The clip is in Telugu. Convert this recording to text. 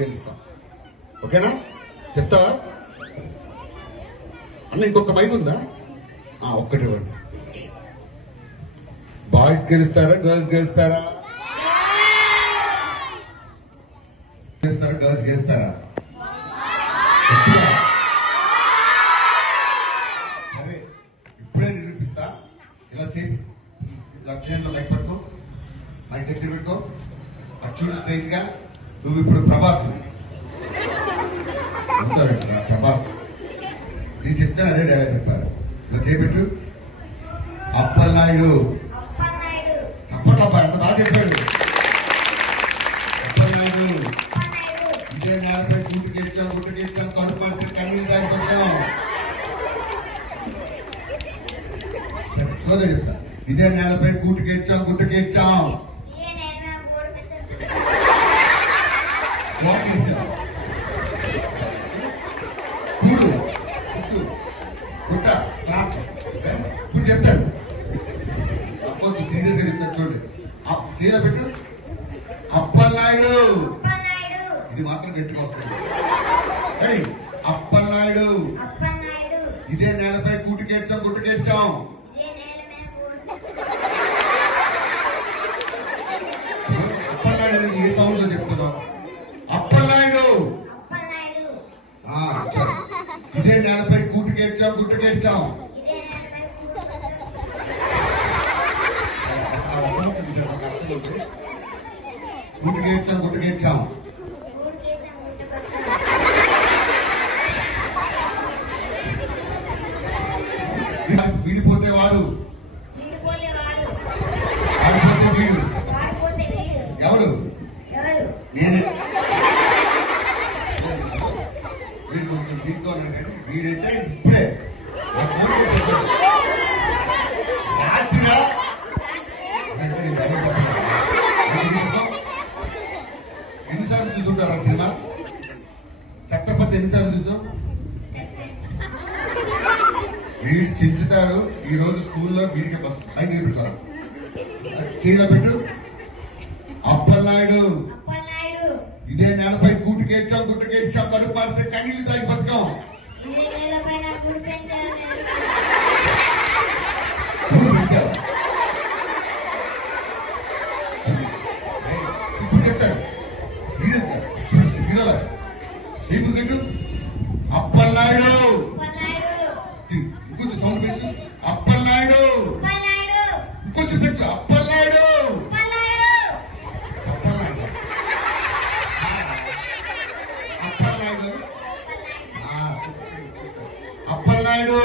గెలుస్తాం. ఓకేనా? చెప్తావా అన్న? ఇంకొక మైక్ ఉందా? ఒక్కటి ఇవ్వండి. బాయ్స్ గెలుస్తారా గర్ల్స్ గెలుస్తారా? గర్ల్స్ గెలుస్తారా? సరే, ఇప్పుడే నిరూపిస్తా. ఇలా చేయి, లెఫ్ట్ హ్యాండ్ లో మైక్ పట్టుకో, మైక్ దగ్గర పెట్టుకో, అటు చూడు స్ట్రైట్ గా. నువ్వు ఇప్పుడు ప్రభాస్ ప్రభాస్ నేను చెప్తాను, అదే డైలాగ్ చెప్పారు. ఇలా చేపెట్టు. అప్పలనాయుడు. చప్పట్లబ్బా, ఎంత బాగా చెప్పాడు. అప్పలనాయుడు. ఇదే నేలపై గుట్టుకెచ్చాం కడుపు పడితే కన్నీళ్ళు దాగిపోతాం. సరే, సోదరు చెప్తా. ఇదే నేలపై గుట్టుకెచ్చాం కూడు గుట్ట నాకు ఇప్పుడు చెప్తాను. అప్పొద్దు సీరియస్ గా చెప్తాను, చూడండి. చీర పెట్టు. అప్పలనాయుడు. ఇది మాత్రం గట్టిగా వస్తుంది. అప్పలనాయుడు. ఇదే నేలపై గుట్టుకేడ్చాం అప్పలనాయుడు అనేది ఏ సౌండ్ లో చెప్తున్నావు? అప్పలనాయుడు. ఇదే నేలపై గుట్టుకేడ్చాం కష్టం ఉంటుంది. గుట్టుకేడ్చాం విడిపోతే వాడు, వాడిపోతే వీడు. ఎవడు? నేనే. వీడు కొంచెం వీక్గా ఉన్నాడు, కానీ వీడైతే ఇప్పుడే నాకు ఫోన్ చేసి చెప్పాడు. రాత్రిగా ఎన్నిసార్లు చూసుంటారు ఆ సినిమా? ఛత్రపతి ఎన్నిసార్లు చూసాం? వీడు చించుతాడు. ఈ రోజు స్కూల్లో వీడికి ఫస్ట్ పైకి పెట్టుకోరు. చీర పెట్టు. అప్పలనాయుడు. ఇదే నేలపై గుట్టుకేడ్చాం కడుపు పడితే కన్నీళ్ళు దాగి బతకం. ఇప్పుడు చెప్తాడు సీరియస్ గా, ఎక్స్ప్రెషన్ హీరోలా. చేపు కట్టు. అప్పలనాయుడు. ఇంకొంచెం సౌండ్ పెంచు. అప్పలనాయుడు. ఇంకొంచెం పెంచు. అప్పలనాయుడు. అప్పలనాయుడు.